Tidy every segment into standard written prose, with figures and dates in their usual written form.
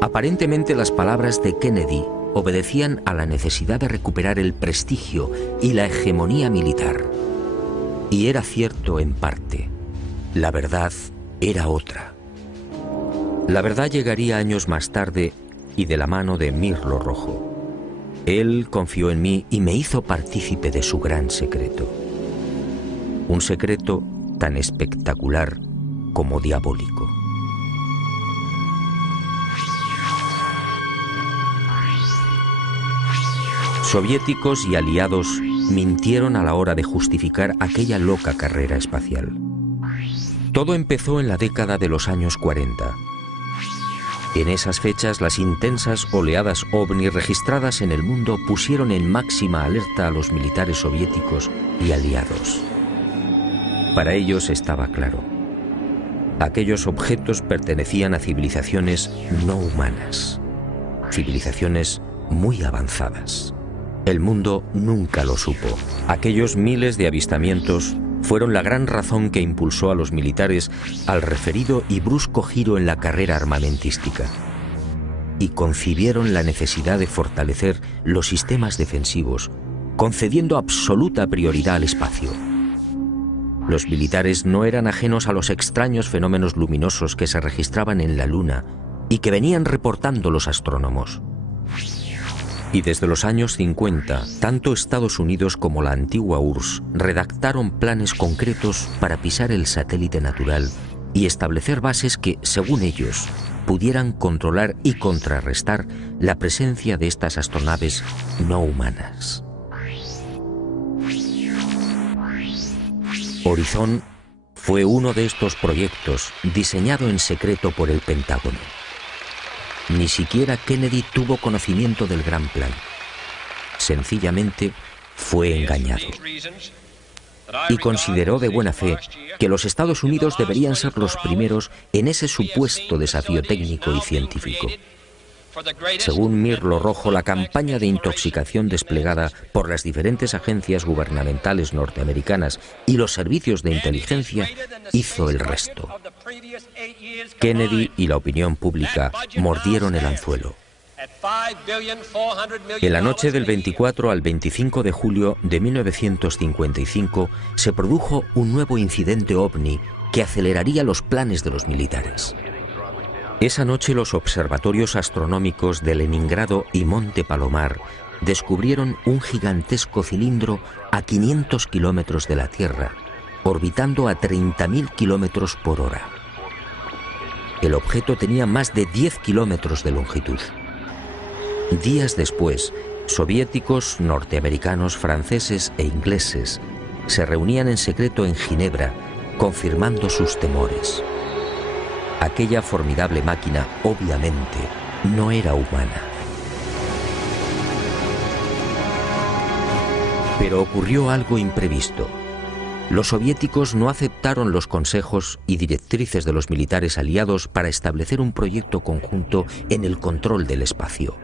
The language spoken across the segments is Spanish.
Aparentemente las palabras de Kennedy obedecían a la necesidad de recuperar el prestigio y la hegemonía militar. Y era cierto en parte. La verdad era otra. La verdad llegaría años más tarde y de la mano de Mirlo Rojo. Él confió en mí y me hizo partícipe de su gran secreto. Un secreto tan espectacular como diabólico. Soviéticos y aliados mintieron a la hora de justificar aquella loca carrera espacial. Todo empezó en la década de los años 40. En esas fechas, las intensas oleadas ovni registradas en el mundo pusieron en máxima alerta a los militares soviéticos y aliados. Para ellos estaba claro. Aquellos objetos pertenecían a civilizaciones no humanas, civilizaciones muy avanzadas. El mundo nunca lo supo. Aquellos miles de avistamientos fueron la gran razón que impulsó a los militares al referido y brusco giro en la carrera armamentística. Y concibieron la necesidad de fortalecer los sistemas defensivos, concediendo absoluta prioridad al espacio. Los militares no eran ajenos a los extraños fenómenos luminosos que se registraban en la Luna y que venían reportando los astrónomos. Y desde los años 50, tanto Estados Unidos como la antigua URSS redactaron planes concretos para pisar el satélite natural y establecer bases que, según ellos, pudieran controlar y contrarrestar la presencia de estas astronaves no humanas. Horizon fue uno de estos proyectos diseñado en secreto por el Pentágono. Ni siquiera Kennedy tuvo conocimiento del gran plan. Sencillamente fue engañado. Y consideró de buena fe que los Estados Unidos deberían ser los primeros en ese supuesto desafío técnico y científico. Según Mirlo Rojo, la campaña de intoxicación desplegada por las diferentes agencias gubernamentales norteamericanas y los servicios de inteligencia hizo el resto. Kennedy y la opinión pública mordieron el anzuelo. En la noche del 24 al 25 de julio de 1955 se produjo un nuevo incidente ovni que aceleraría los planes de los militares. Esa noche los observatorios astronómicos de Leningrado y Monte Palomar descubrieron un gigantesco cilindro a 500 kilómetros de la Tierra, orbitando a 30.000 kilómetros por hora. El objeto tenía más de 10 kilómetros de longitud. Días después, soviéticos, norteamericanos, franceses e ingleses se reunían en secreto en Ginebra, confirmando sus temores. Aquella formidable máquina, obviamente, no era humana. Pero ocurrió algo imprevisto. Los soviéticos no aceptaron los consejos y directrices de los militares aliados para establecer un proyecto conjunto en el control del espacio.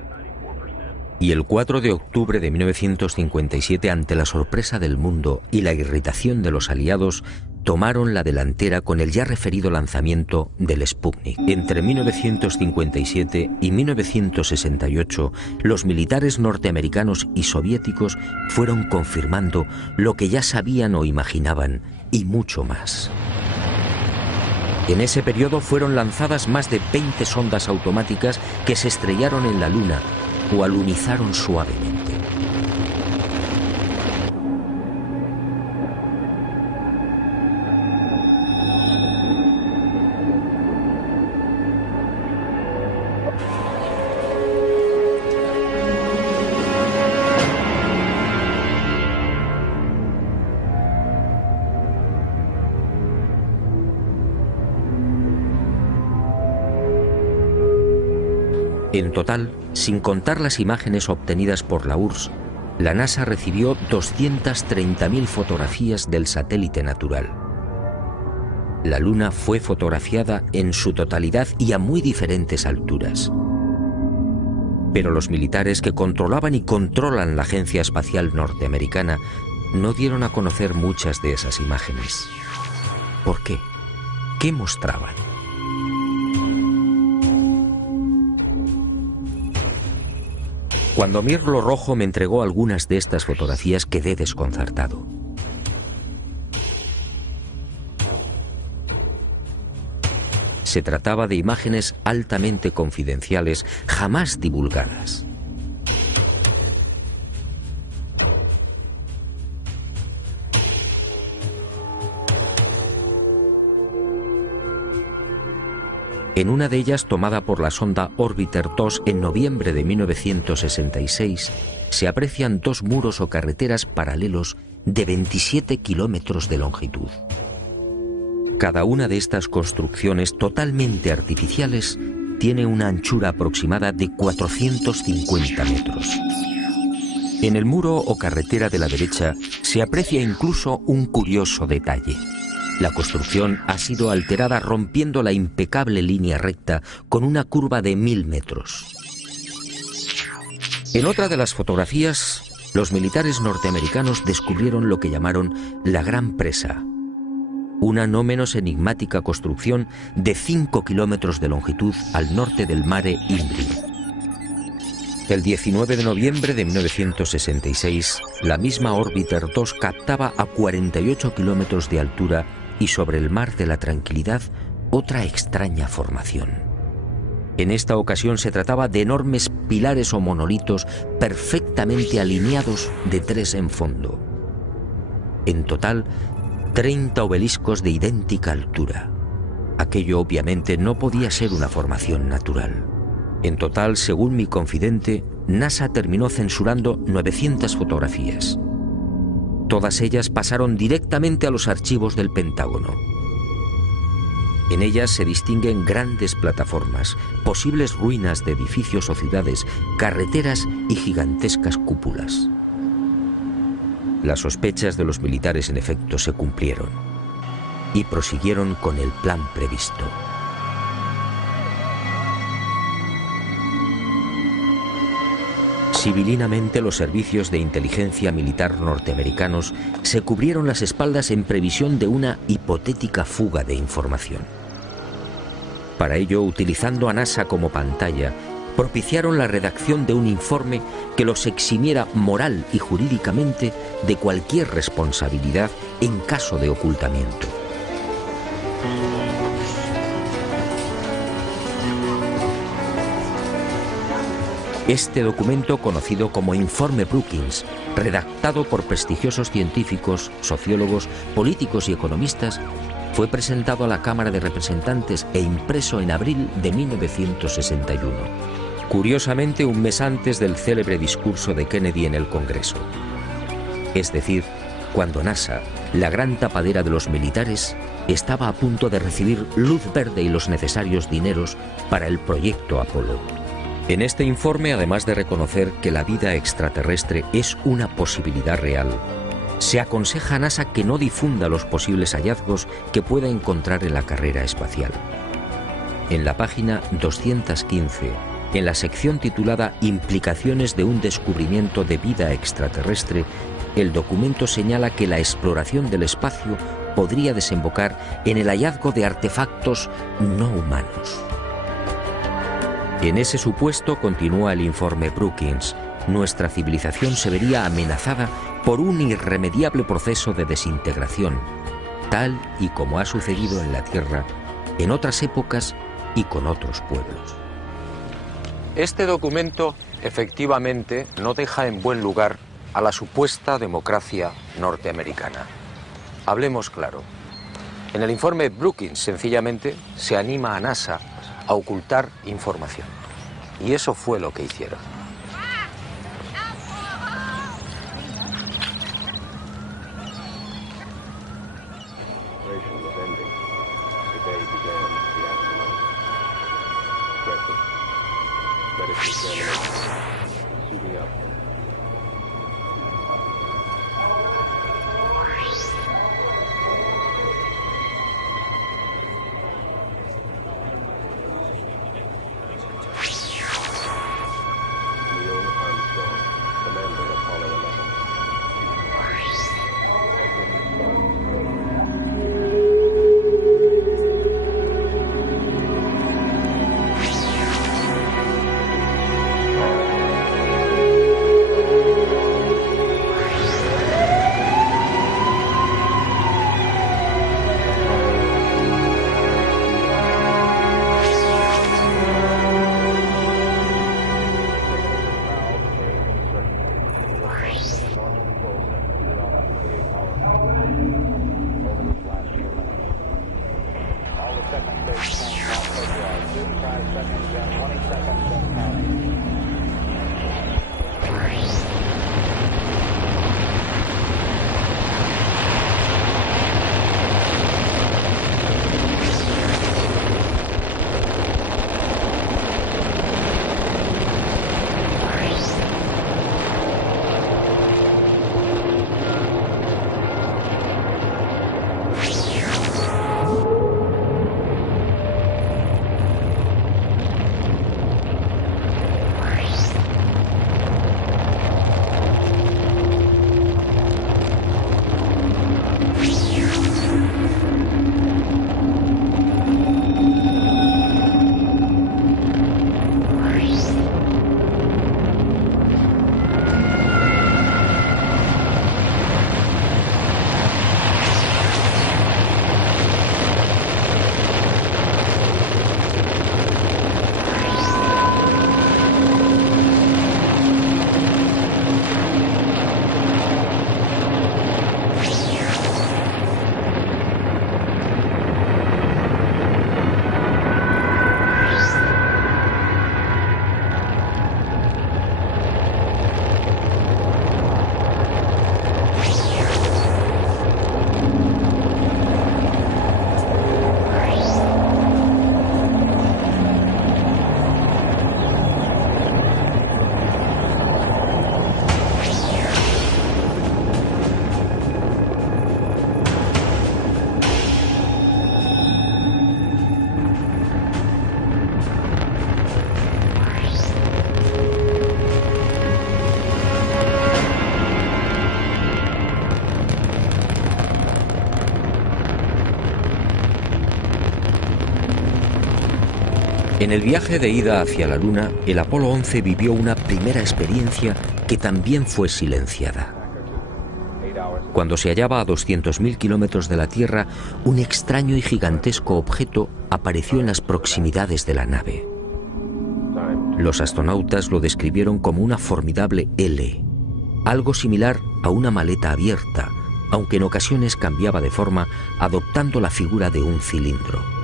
Y el 4 de octubre de 1957, ante la sorpresa del mundo y la irritación de los aliados, tomaron la delantera con el ya referido lanzamiento del Sputnik. Entre 1957 y 1968, los militares norteamericanos y soviéticos fueron confirmando lo que ya sabían o imaginaban, y mucho más. En ese periodo fueron lanzadas más de 20 sondas automáticas que se estrellaron en la Luna o alunizaron suavemente. En total, sin contar las imágenes obtenidas por la URSS, la NASA recibió 230.000 fotografías del satélite natural. La Luna fue fotografiada en su totalidad y a muy diferentes alturas. Pero los militares que controlaban y controlan la Agencia Espacial Norteamericana no dieron a conocer muchas de esas imágenes. ¿Por qué? ¿Qué mostraban? Cuando Mirlo Rojo me entregó algunas de estas fotografías, quedé desconcertado. Se trataba de imágenes altamente confidenciales, jamás divulgadas. En una de ellas, tomada por la sonda Orbiter 2 en noviembre de 1966, se aprecian dos muros o carreteras paralelos de 27 kilómetros de longitud. Cada una de estas construcciones totalmente artificiales tiene una anchura aproximada de 450 metros. En el muro o carretera de la derecha se aprecia incluso un curioso detalle. La construcción ha sido alterada rompiendo la impecable línea recta con una curva de 1000 metros. En otra de las fotografías, los militares norteamericanos descubrieron lo que llamaron la Gran Presa, una no menos enigmática construcción de 5 kilómetros de longitud al norte del Mare Imbrium. El 19 de noviembre de 1966, la misma Orbiter 2 captaba a 48 kilómetros de altura y sobre el Mar de la Tranquilidad otra extraña formación. En esta ocasión se trataba de enormes pilares o monolitos perfectamente alineados de 3 en fondo. En total, 30 obeliscos de idéntica altura. Aquello obviamente no podía ser una formación natural. En total, según mi confidente, NASA terminó censurando 900 fotografías. Todas ellas pasaron directamente a los archivos del Pentágono. En ellas se distinguen grandes plataformas, posibles ruinas de edificios o ciudades, carreteras y gigantescas cúpulas. Las sospechas de los militares en efecto se cumplieron y prosiguieron con el plan previsto. Civilinamente, los servicios de inteligencia militar norteamericanos se cubrieron las espaldas en previsión de una hipotética fuga de información. Para ello, utilizando a NASA como pantalla, propiciaron la redacción de un informe que los eximiera moral y jurídicamente de cualquier responsabilidad en caso de ocultamiento. Este documento, conocido como Informe Brookings, redactado por prestigiosos científicos, sociólogos, políticos y economistas, fue presentado a la Cámara de Representantes e impreso en abril de 1961. Curiosamente, un mes antes del célebre discurso de Kennedy en el Congreso. Es decir, cuando NASA, la gran tapadera de los militares, estaba a punto de recibir luz verde y los necesarios dineros para el proyecto Apolo. En este informe, además de reconocer que la vida extraterrestre es una posibilidad real, se aconseja a NASA que no difunda los posibles hallazgos que pueda encontrar en la carrera espacial. En la página 215, en la sección titulada Implicaciones de un descubrimiento de vida extraterrestre, el documento señala que la exploración del espacio podría desembocar en el hallazgo de artefactos no humanos. En ese supuesto, continúa el informe Brookings, nuestra civilización se vería amenazada por un irremediable proceso de desintegración, tal y como ha sucedido en la Tierra en otras épocas y con otros pueblos. Este documento, efectivamente, no deja en buen lugar a la supuesta democracia norteamericana. Hablemos claro. En el informe Brookings, sencillamente, se anima a NASA a ocultar información. Y eso fue lo que hicieron. En el viaje de ida hacia la Luna, el Apolo 11 vivió una primera experiencia que también fue silenciada. Cuando se hallaba a 200.000 kilómetros de la Tierra, un extraño y gigantesco objeto apareció en las proximidades de la nave. Los astronautas lo describieron como una formidable L, algo similar a una maleta abierta, aunque en ocasiones cambiaba de forma, adoptando la figura de un cilindro.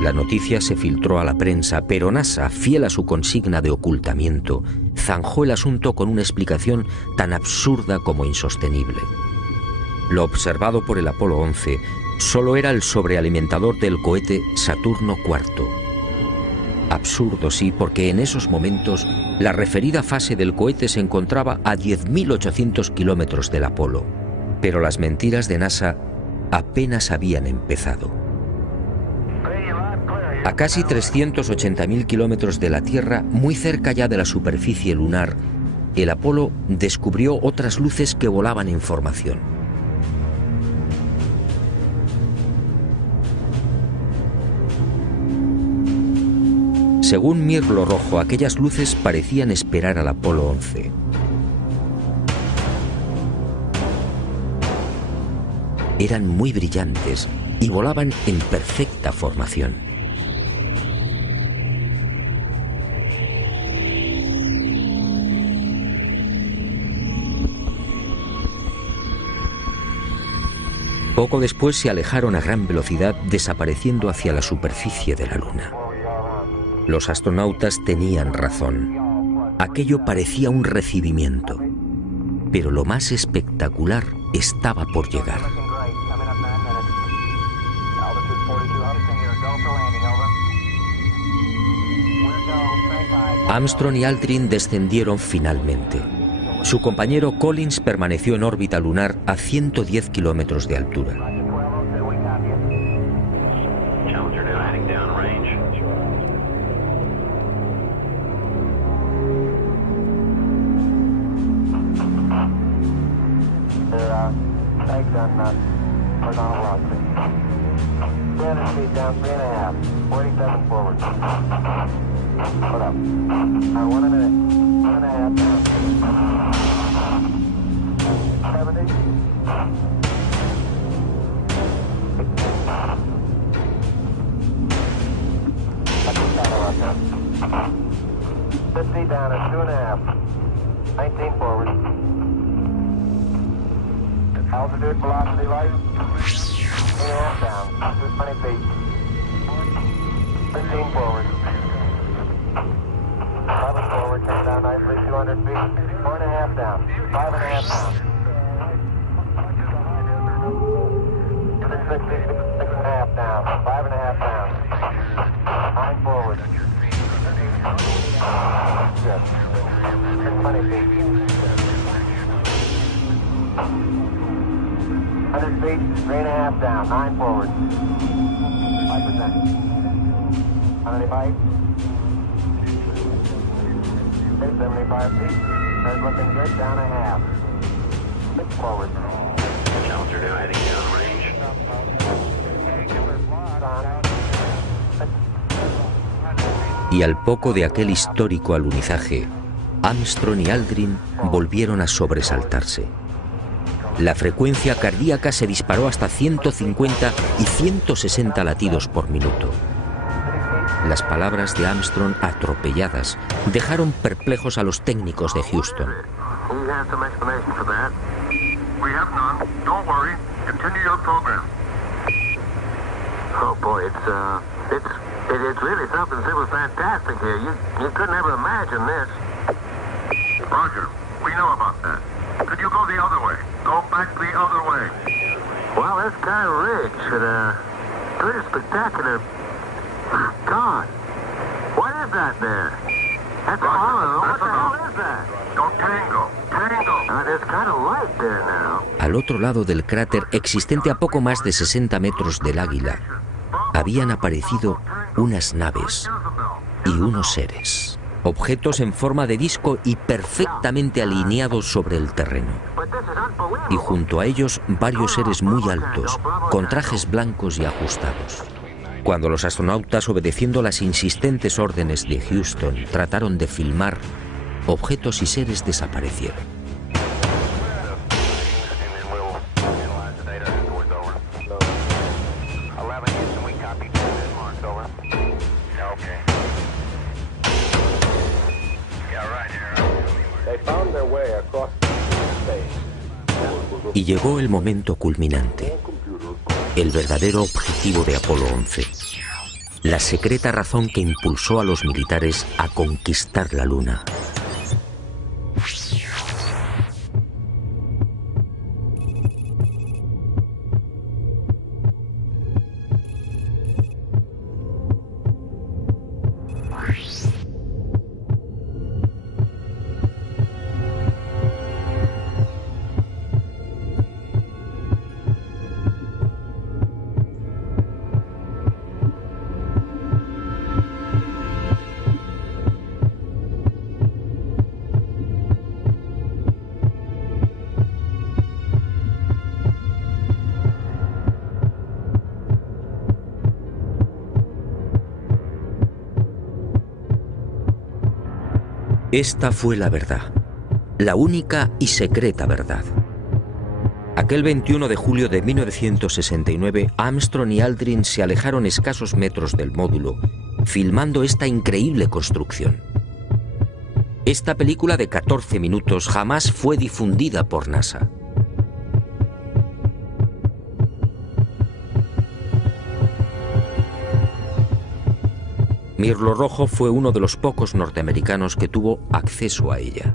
La noticia se filtró a la prensa, pero NASA, fiel a su consigna de ocultamiento, zanjó el asunto con una explicación tan absurda como insostenible. Lo observado por el Apolo 11 solo era el sobrealimentador del cohete Saturno IV. Absurdo, sí, porque en esos momentos la referida fase del cohete se encontraba a 10.800 kilómetros del Apolo. Pero las mentiras de NASA apenas habían empezado. A casi 380.000 kilómetros de la Tierra, muy cerca ya de la superficie lunar, el Apolo descubrió otras luces que volaban en formación. Según Mirlo Rojo, aquellas luces parecían esperar al Apolo 11. Eran muy brillantes y volaban en perfecta formación. Poco después se alejaron a gran velocidad, desapareciendo hacia la superficie de la Luna. Los astronautas tenían razón. Aquello parecía un recibimiento. Pero lo más espectacular estaba por llegar. Armstrong y Aldrin descendieron finalmente. Su compañero Collins permaneció en órbita lunar a 110 kilómetros de altura. Altitude, velocity, light, 8.5 down, 220 feet. feet, 3.5 down, 9 forward. 5%. 185. 75 feet. Third looking good, down a half. 6 forward. Challenger now heading down range. Y al poco de aquel histórico alunizaje, Armstrong y Aldrin volvieron a sobresaltarse. La frecuencia cardíaca se disparó hasta 150 y 160 latidos por minuto. Las palabras de Armstrong, atropelladas, dejaron perplejos a los técnicos de Houston. It's really something super fantastic here. You couldn't ever imagine this. Roger, we know about that. Could you go the other way? Go back the other way. Well, that's kind of rich and pretty spectacular. God, what is that there? That's a hollow. What the hell is that? Go tango, tango. There's kind of light there now. Al otro lado del cráter, existente a poco más de 60 metros del Águila, habían aparecido unas naves y unos seres, objetos en forma de disco y perfectamente alineados sobre el terreno. Y junto a ellos varios seres muy altos, con trajes blancos y ajustados. Cuando los astronautas, obedeciendo las insistentes órdenes de Houston, trataron de filmar, objetos y seres desaparecieron. Y llegó el momento culminante, el verdadero objetivo de Apolo 11, la secreta razón que impulsó a los militares a conquistar la Luna. Esta fue la verdad, la única y secreta verdad. Aquel 21 de julio de 1969, Armstrong y Aldrin se alejaron escasos metros del módulo, filmando esta increíble construcción. Esta película de 14 minutos jamás fue difundida por NASA. Mirlo Rojo fue uno de los pocos norteamericanos que tuvo acceso a ella.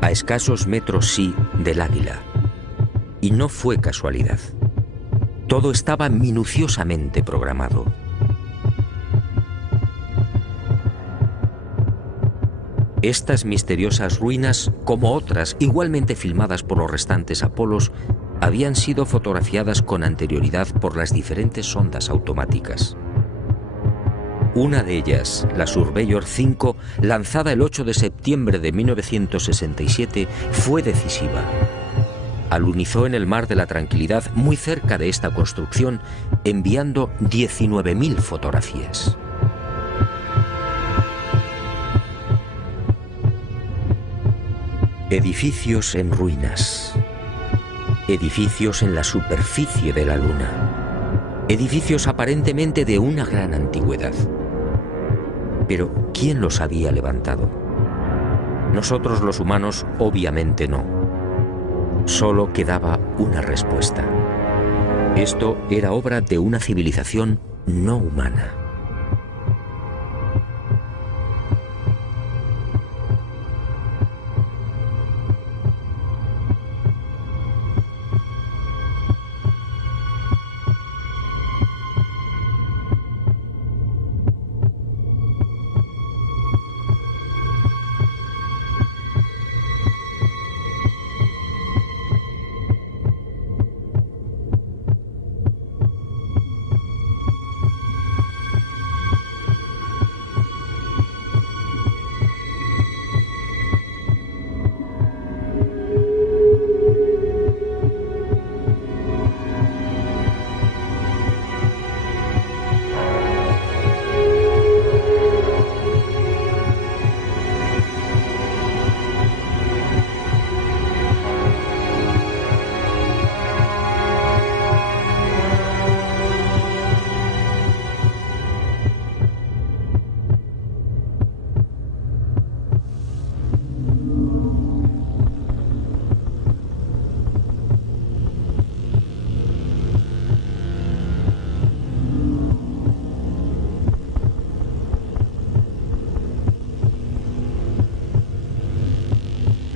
A escasos metros, sí, del Águila. Y no fue casualidad. Todo estaba minuciosamente programado. Estas misteriosas ruinas, como otras igualmente filmadas por los restantes Apolos, habían sido fotografiadas con anterioridad por las diferentes sondas automáticas. Una de ellas, la Surveyor 5, lanzada el 8 de septiembre de 1967, fue decisiva. Alunizó en el Mar de la Tranquilidad, muy cerca de esta construcción, enviando 19.000 fotografías. Edificios en ruinas. Edificios en la superficie de la Luna. Edificios aparentemente de una gran antigüedad. Pero, ¿quién los había levantado? Nosotros los humanos, obviamente no. Solo quedaba una respuesta. Esto era obra de una civilización no humana.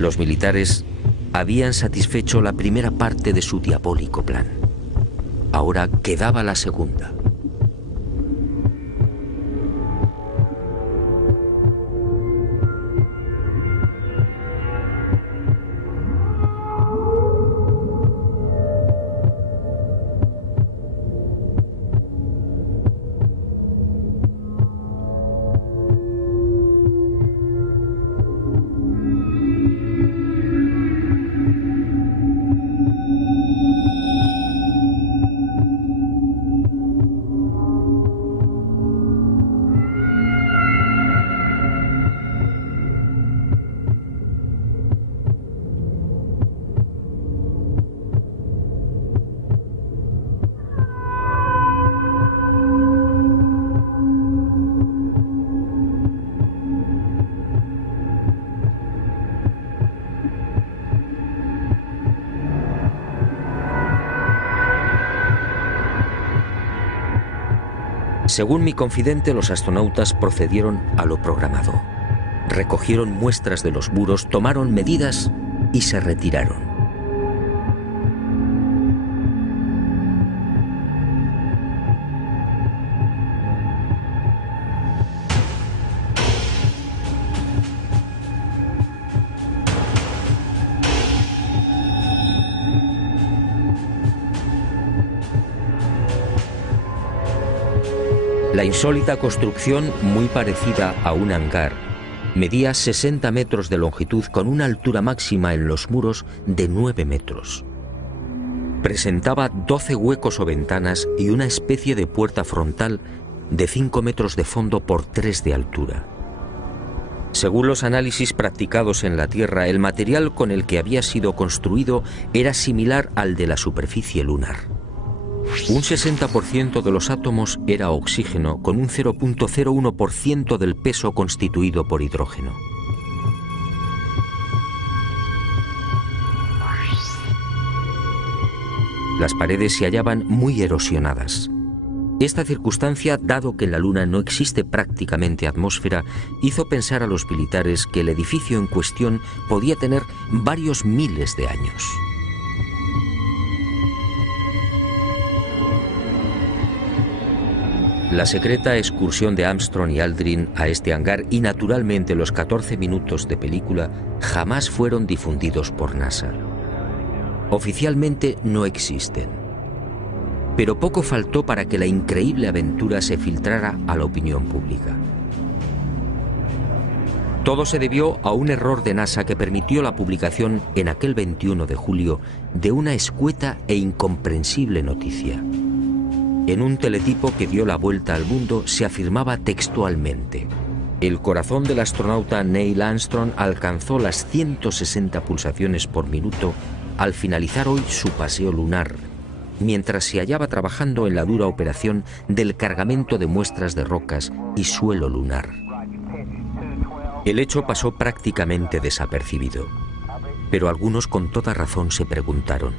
Los militares habían satisfecho la primera parte de su diabólico plan. Ahora quedaba la segunda. Según mi confidente, los astronautas procedieron a lo programado. Recogieron muestras de los muros, tomaron medidas y se retiraron. La insólita construcción, muy parecida a un hangar, medía 60 metros de longitud con una altura máxima en los muros de 9 metros. Presentaba 12 huecos o ventanas y una especie de puerta frontal de 5 metros de fondo por 3 de altura. Según los análisis practicados en la Tierra, el material con el que había sido construido era similar al de la superficie lunar. Un 60% de los átomos era oxígeno, con un 0.01% del peso constituido por hidrógeno. Las paredes se hallaban muy erosionadas. Esta circunstancia, dado que en la Luna no existe prácticamente atmósfera, hizo pensar a los militares que el edificio en cuestión podía tener varios miles de años. La secreta excursión de Armstrong y Aldrin a este hangar y naturalmente los 14 minutos de película jamás fueron difundidos por NASA. Oficialmente no existen. Pero poco faltó para que la increíble aventura se filtrara a la opinión pública. Todo se debió a un error de NASA que permitió la publicación en aquel 21 de julio de una escueta e incomprensible noticia. En un teletipo que dio la vuelta al mundo se afirmaba textualmente: el corazón del astronauta Neil Armstrong alcanzó las 160 pulsaciones por minuto al finalizar hoy su paseo lunar, mientras se hallaba trabajando en la dura operación del cargamento de muestras de rocas y suelo lunar. El hecho pasó prácticamente desapercibido, pero algunos con toda razón se preguntaron: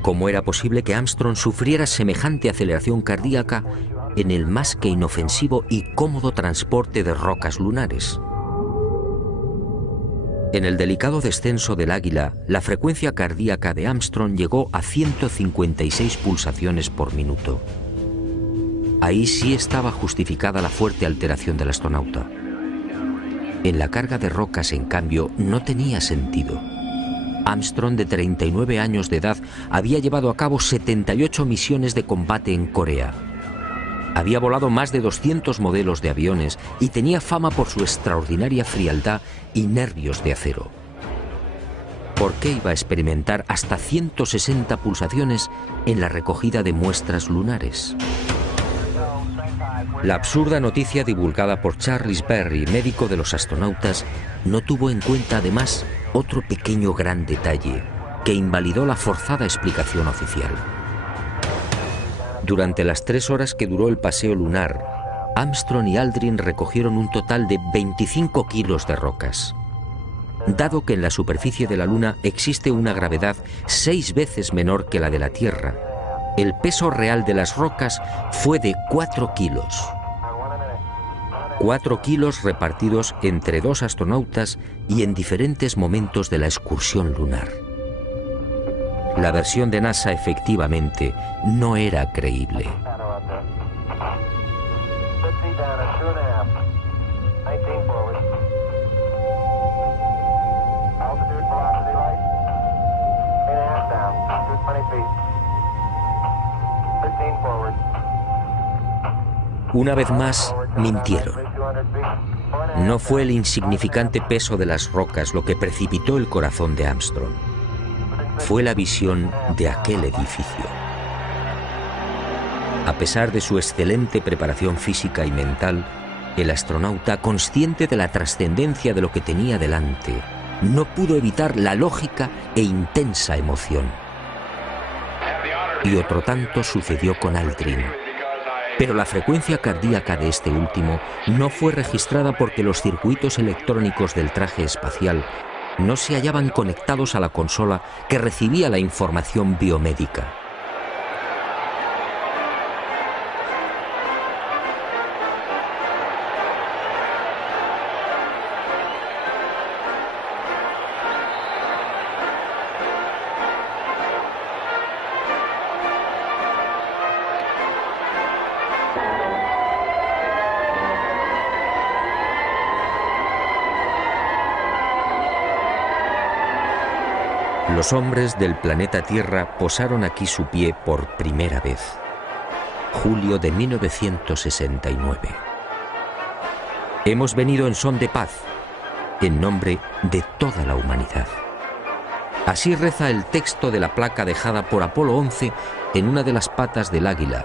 ¿cómo era posible que Armstrong sufriera semejante aceleración cardíaca en el más que inofensivo y cómodo transporte de rocas lunares? En el delicado descenso del Águila, la frecuencia cardíaca de Armstrong llegó a 156 pulsaciones por minuto. Ahí sí estaba justificada la fuerte alteración del astronauta. En la carga de rocas, en cambio, no tenía sentido. Armstrong, de 39 años de edad, había llevado a cabo 78 misiones de combate en Corea. Había volado más de 200 modelos de aviones y tenía fama por su extraordinaria frialdad y nervios de acero. ¿Por qué iba a experimentar hasta 160 pulsaciones en la recogida de muestras lunares? La absurda noticia divulgada por Charles Berry, médico de los astronautas, no tuvo en cuenta además otro pequeño gran detalle que invalidó la forzada explicación oficial. Durante las 3 horas que duró el paseo lunar, Armstrong y Aldrin recogieron un total de 25 kilos de rocas. Dado que en la superficie de la Luna existe una gravedad 6 veces menor que la de la Tierra, el peso real de las rocas fue de 4 kilos. 4 kilos repartidos entre 2 astronautas y en diferentes momentos de la excursión lunar. La versión de NASA efectivamente no era creíble. Una vez más, mintieron. No fue el insignificante peso de las rocas lo que precipitó el corazón de Armstrong. Fue la visión de aquel edificio. A pesar de su excelente preparación física y mental, el astronauta, consciente de la trascendencia de lo que tenía delante, no pudo evitar la lógica e intensa emoción. Y otro tanto sucedió con Aldrin. Pero la frecuencia cardíaca de este último no fue registrada porque los circuitos electrónicos del traje espacial no se hallaban conectados a la consola que recibía la información biomédica. Los hombres del planeta Tierra posaron aquí su pie por primera vez. Julio de 1969. Hemos venido en son de paz, en nombre de toda la humanidad. Así reza el texto de la placa dejada por Apolo 11 en una de las patas del Águila,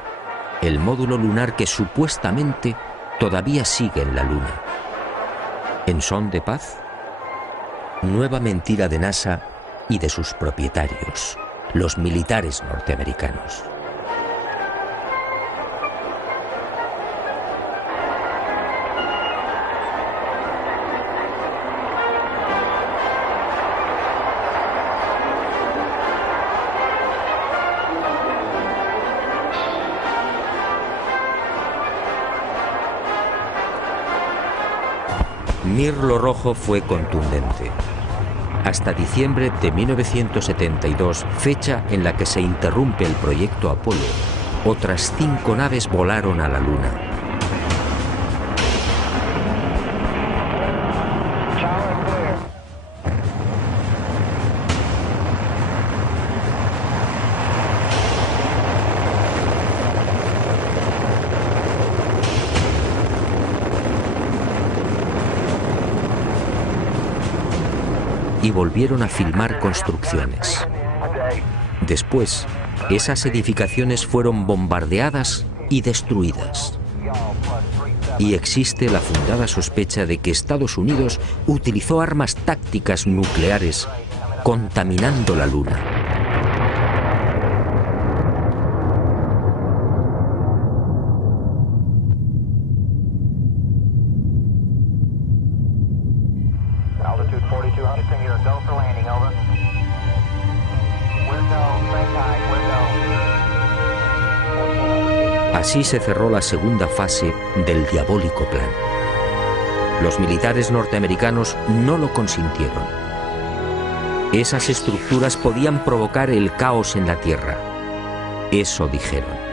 el módulo lunar que supuestamente todavía sigue en la Luna. ¿En son de paz? Nueva mentira de NASA y de sus propietarios, los militares norteamericanos. Mirlo Rojo fue contundente. Hasta diciembre de 1972, fecha en la que se interrumpe el proyecto Apolo, otras 5 naves volaron a la Luna. Y volvieron a filmar construcciones. Después, esas edificaciones fueron bombardeadas y destruidas. Y existe la fundada sospecha de que Estados Unidos utilizó armas tácticas nucleares contaminando la Luna. Así se cerró la segunda fase del diabólico plan. Los militares norteamericanos no lo consintieron. Esas estructuras podían provocar el caos en la Tierra. Eso dijeron.